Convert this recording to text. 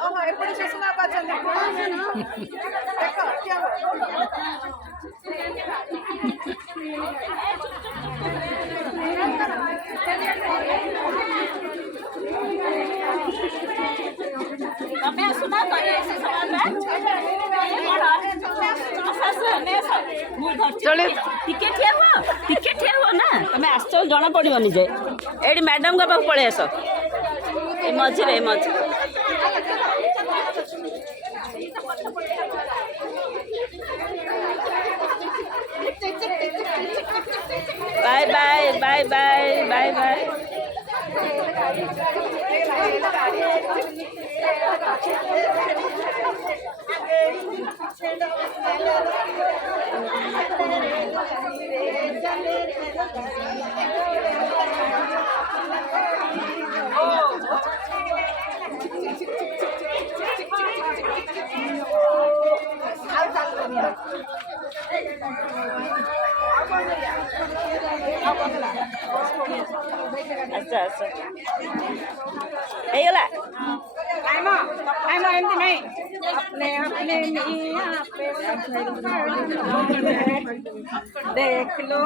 ओहो एपटे सुषमा पाचन देखो क्या તમે સુના કરે છે સવારમાં चले टिके ठिया हो ना तुम आस जना पड़ोनी जे ये मैडम का पाक पलि आस मझे मझे bye bye bye bye bye bye अच्छा अच्छा गला एमती नहीं अपने अपने देख लो